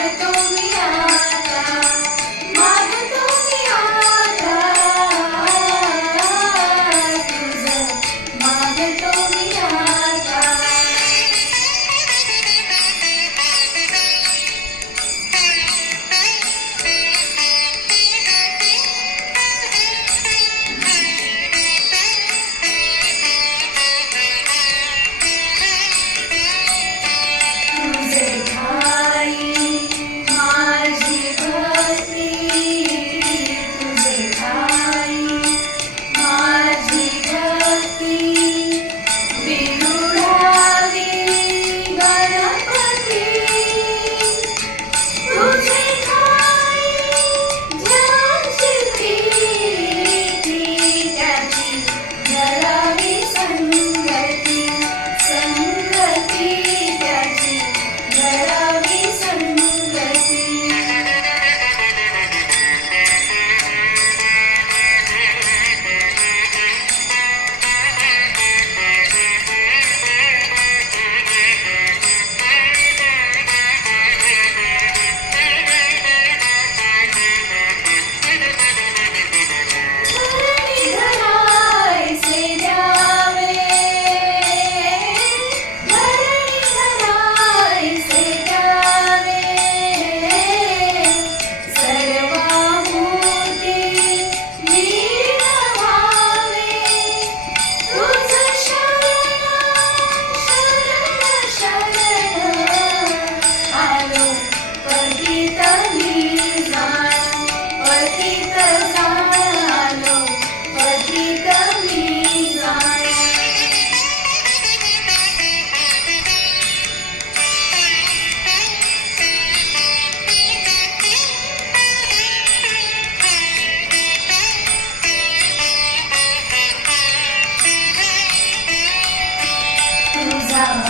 Thank you.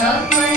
Hello,